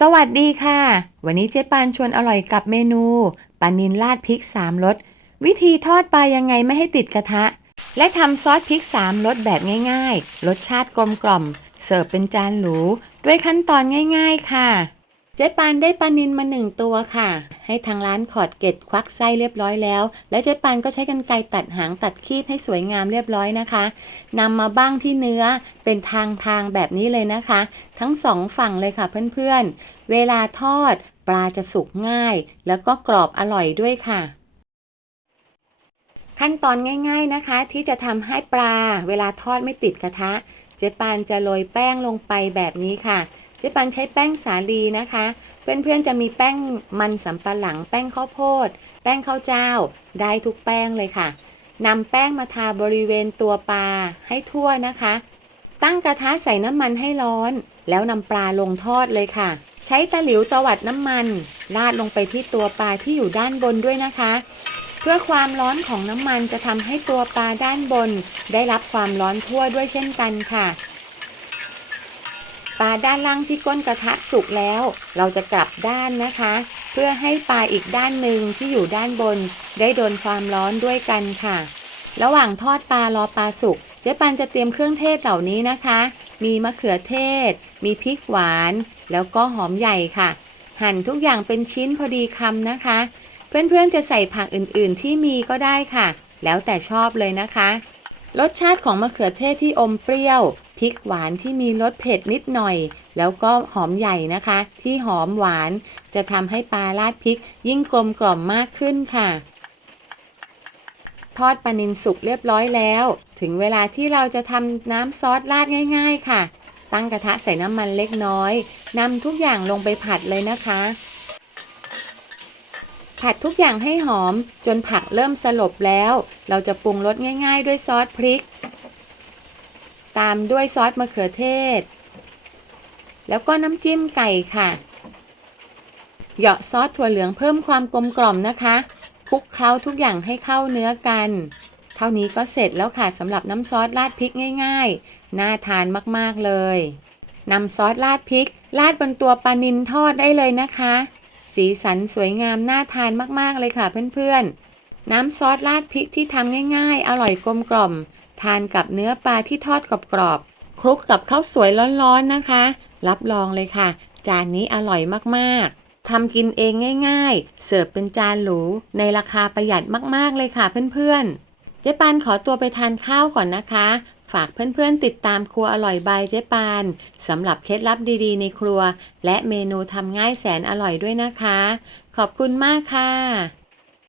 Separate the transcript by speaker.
Speaker 1: สวัสดีค่ะ วันนี้เจ๊ปานชวนอร่อยกับเมนูปลานิลราดพริกสามรสวิธีทอดปลายังไงไม่ให้ติดกระทะ และทำซอสพริกสามรสแบบง่าย ๆ รสชาติกลมกล่อม เสิร์ฟเป็นจานหรู ด้วยขั้นตอนง่าย ๆ ค่ะ เจ๊ปานได้ปลานิลมาหนึ่งตัวค่ะ ให้ทางร้านขอดเกล็ดควักไส้เรียบร้อยแล้ว และเจ๊ปานก็ใช้กรรไกรตัดหางตัดคีบให้สวยงามเรียบร้อยนะคะนำมาบ้างที่เนื้อเป็นทางทางแบบนี้เลยนะคะ ทั้งสองฝั่งเลยค่ะเพื่อนๆ เวลาทอดปลาจะสุกง่าย แล้วก็กรอบอร่อยด้วยค่ะขั้นตอนง่าย ๆนะคะ ที่จะทำให้ปลา เวลาทอดไม่ติดกระทะ เจ๊ปานจะโรยแป้งลงไปแบบนี้ค่ะ เจ๊ปานใช้แป้งสาลีนะคะ เพื่อนๆจะมีแป้งมันสำปะหลัง แป้งข้าวโพด แป้งข้าวเจ้า ได้ทุกแป้งเลยค่ะนำแป้งมาทาบริเวณตัวปลาให้ทั่วนะคะ ตั้งกระทะใส่น้ำมันให้ร้อน แล้วนำปลาลงทอดเลยค่ะ ใช้ตะหลิวตวัดน้ำมัน ราดลงไปที่ตัวปลาที่อยู่ด้านบนด้วยนะคะ เพื่อความร้อนของน้ำมันจะทำให้ตัวปลาด้านบน ได้รับความร้อนทั่วด้วยเช่นกันค่ะ ปลาด้านล่างที่ก้นกระทะสุกแล้ว เราจะกลับด้านนะคะ เพื่อให้ปลาอีกด้านหนึ่งที่อยู่ด้านบน ได้โดนความร้อนด้วยกันค่ะ ระหว่างทอดปลารอปลาสุกเจ๊ปันจะเตรียมเครื่องเทศเหล่านี้นะคะ มีมะเขือเทศ มีพริกหวาน แล้วก็หอมใหญ่ค่ะ หั่นทุกอย่างเป็นชิ้นพอดีคำนะคะ เพื่อนๆจะใส่ผักอื่นๆที่มีก็ได้ค่ะ แล้วแต่ชอบเลยนะคะ รสชาติของมะเขือเทศที่อมเปรี้ยว พริกหวานที่มีรสเผ็ดนิดหน่อย แล้วก็หอมใหญ่นะคะ ที่หอมหวานจะทำให้ปลาราดพริกยิ่งกลมกล่อมมากขึ้นค่ะ ทอดปลานิลสุกเรียบร้อยแล้ว ถึงเวลาที่เราจะทำน้ำซอสราดง่าย ๆ ค่ะ ตั้งกระทะใส่น้ำมันเล็กน้อยนำทุกอย่างลงไปผัดเลยนะคะผัดทุกอย่างให้หอมจนผักเริ่มสลบแล้ว เราจะปรุงรสง่าย ๆ ด้วยซอสพริก ตามด้วยซอสมะเขือเทศ แล้วก็น้ำจิ้มไก่ค่ะ เหยาะซอสถั่วเหลืองเพิ่มความกลมกล่อมนะคะคลุกเคล้าทุกอย่างให้เข้าเนื้อกัน เท่านี้ก็เสร็จแล้วค่ะสำหรับน้ำซอสราดพริกง่าย ๆ น่าทานมากๆเลยนำซอสราดพริกราดบนตัวปลานิลทอดได้เลยนะคะ สีสันสวยงามน่าทานมากๆเลยค่ะเพื่อนๆ น้ำซอสราดพริกที่ทำง่าย ๆ อร่อยกลมกล่อม ทานกับเนื้อปลาที่ทอดกรอบๆคลุกกับข้าวสวยร้อนๆนะคะ รับรองเลยค่ะ จานนี้อร่อยมากๆทำกินเองง่าย ๆ เสิร์ฟเป็นจานหรู ในราคาประหยัดมากๆเลยค่ะเพื่อนๆ เจ๊ปานขอตัวไปทานข้าวก่อนนะคะ ฝากเพื่อนๆติดตามครัวอร่อยบายเจ๊ปานสำหรับเคล็ดลับดีๆ ในครัว และเมนูทำง่ายแสนอร่อยด้วยนะคะ ขอบคุณมากค่ะ